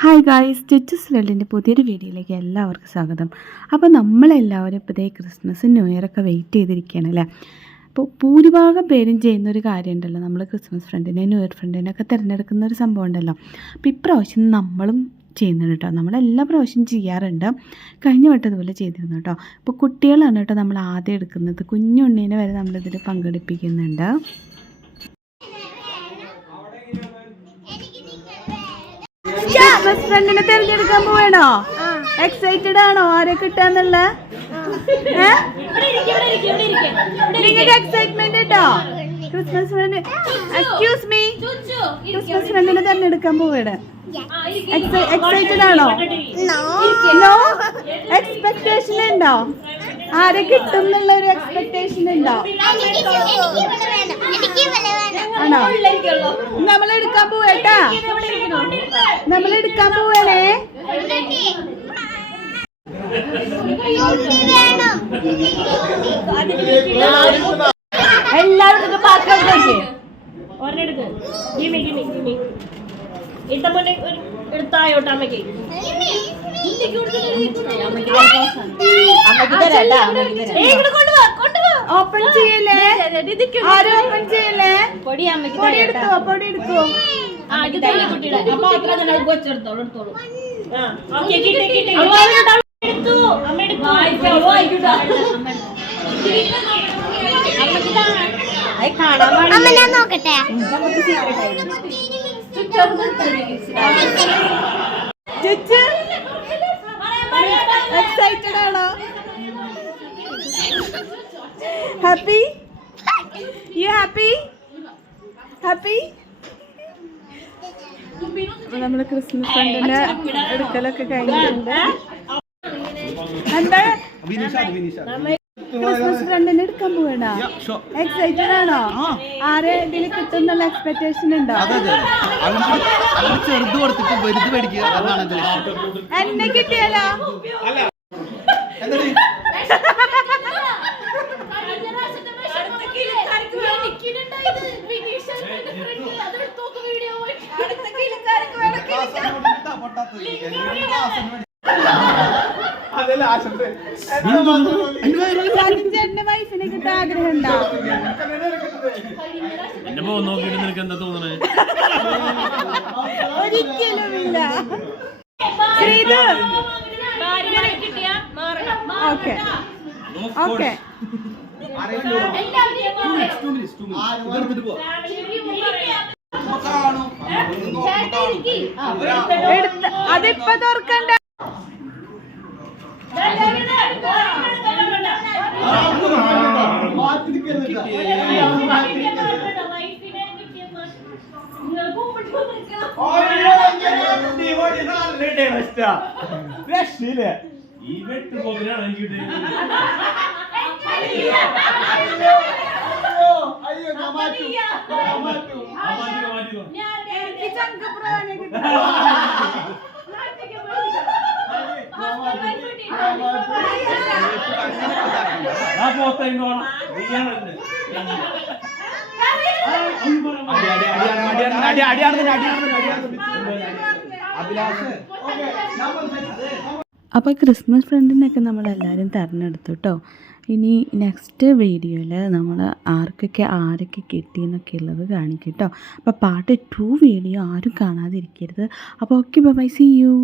Hi guys, stitches വേൾഡിൻ്റെ പുതിയൊരു വീഡിയോയിലേക്ക് എല്ലാവർക്കും സ്വാഗതം. അപ്പോൾ നമ്മളെല്ലാവരും ഇപ്പോൾ ഇതേ ക്രിസ്മസ് ന്യൂ ഇയർ ഒക്കെ വെയിറ്റ് ചെയ്തിരിക്കുകയാണ് അല്ലേ. അപ്പോൾ ഭൂരിഭാഗം പേരും ചെയ്യുന്നൊരു കാര്യമുണ്ടല്ലോ, നമ്മൾ ക്രിസ്മസ് ഫ്രണ്ടിനെ ന്യൂ ഇയർ ഫ്രണ്ടിനെ ഒക്കെ തിരഞ്ഞെടുക്കുന്ന ഒരു സംഭവം ഉണ്ടല്ലോ. അപ്പോൾ ഇപ്രാവശ്യം നമ്മളും ചെയ്യുന്നുണ്ട് കേട്ടോ. നമ്മളെല്ലാ പ്രാവശ്യം ചെയ്യാറുണ്ട്. കഴിഞ്ഞ വട്ടം ഇതുപോലെ ചെയ്തിരുന്നു കേട്ടോ. ഇപ്പോൾ കുട്ടികളാണ് കേട്ടോ നമ്മൾ ആദ്യം എടുക്കുന്നത്. കുഞ്ഞുണ്ണീനെ വരെ നമ്മളിതിൽ പങ്കെടുപ്പിക്കുന്നുണ്ട്. ക്രിസ്മസ് ഫ്രണ്ടിനെ തിരഞ്ഞെടുക്കാൻ പോവേണോ? എക്സൈറ്റഡ് ആണോ? ആരെ കിട്ടാന്നുള്ള നിങ്ങൾക്ക് എക്സൈറ്റ്മെന്റ് കേട്ടോ? Christmas friend excuse me, Christmas ഫ്രണ്ടിനെ തിരഞ്ഞെടുക്കാൻ പോവേണ്. എക്സൈറ്റഡ് ആണോ? നോ എക്സ്പെക്ടേഷൻ ഉണ്ടോ? ആരെ കിട്ടും എന്നുള്ള ഒരു എക്സ്പെക്ടേഷൻ ഉണ്ടോ? ആണോ? നമ്മളെടുക്കാൻ പോവേട്ടാ, നമ്മളെടുക്കാൻ പോവേണേ. എല്ലാവരും എടുത്തായോട്ടമ്മക്ക് ഓപ്പൺ ചെയ്യല്ലേ? ആരും ഓപ്പൺ ചെയ്യല്ലേ? പൊടി എടുത്തോ, പൊടി എടുക്കോ. നോക്കട്ടെ, എക്സൈറ്റഡ് ആണോ? ഹാപ്പി? You happy? ഹാപ്പി? അപ്പൊ നമ്മള് ക്രിസ്മസ് ഫ്രണ്ടിന്റെ എടുക്കലൊക്കെ കഴിഞ്ഞിട്ടുണ്ട്. എന്താ ക്രിസ്മസ് ഫ്രണ്ടിനെ എടുക്കാൻ പോവേണോ? എക്സൈറ്റഡ് ആണോ? ആരെ ഇതിൽ കിട്ടുന്നുള്ള എക്സ്പെക്ടേഷൻ ഉണ്ടോ? എന്നെ കിട്ടിയാലോ? ചേട്ടന്റെ വൈഫിനെ കിട്ടാൻ ആഗ്രഹം ഉണ്ടോ? ഒരിക്കലുമില്ല. ഓക്കെ ഓക്കെ, അതിപ്പോ തുറക്കണ്ട. അപ്പോൾ ക്രിസ്മസ് ഫ്രണ്ടിനൊക്കെ നമ്മളെല്ലാവരും തിരഞ്ഞെടുത്തു കേട്ടോ. ഇനി നെക്സ്റ്റ് വീഡിയോയിൽ നമ്മൾ ആരൊക്കെ കിട്ടിയെന്നൊക്കെ ഉള്ളത് കാണിക്കും കേട്ടോ. അപ്പോൾ പാർട്ട് 2 വീഡിയോ ആരും കാണാതിരിക്കരുത്. അപ്പോൾ ഓക്കെ, ബൈ, സീ യു.